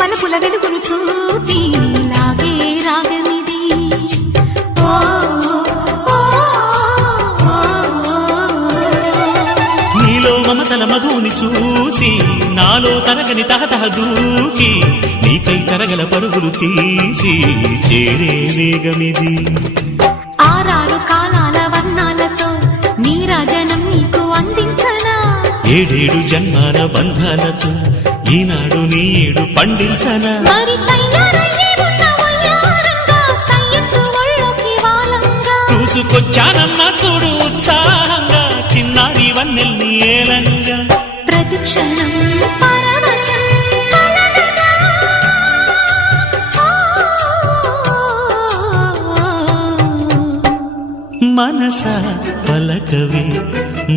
వలపుల వెలుగును చూపి లాగే రాగమిది. ఓ నీలో మమతల మధుని చూసి నాలో తరగని తహతహ దూకి నీకై తరగల పరుగులు తీసి చేరే వేగమిది. ఆరారు కాలాల వర్ణాలతో నీరాజనం నీకు అందించనా, ఏడేడు జన్మాల బంధాలతో ఈనాడు నీడు పండించనా. మరి తయారయ్యే ఉన్న వయ్యారంగా సయ్యత్తు ఒళ్ళోకి వాలంగా చూసుకొచ్చానమ్మా చూడు ఉత్సాహంగా చిన్నారి వన్నెల్ని ఏలంగా. ప్రతిక్షణం పరవశం కలగగా. మనసా పలకవే